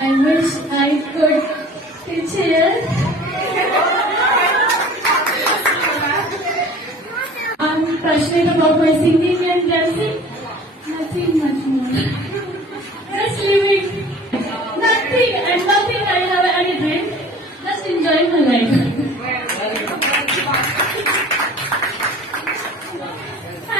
I wish I could teach here. I'm passionate about my singing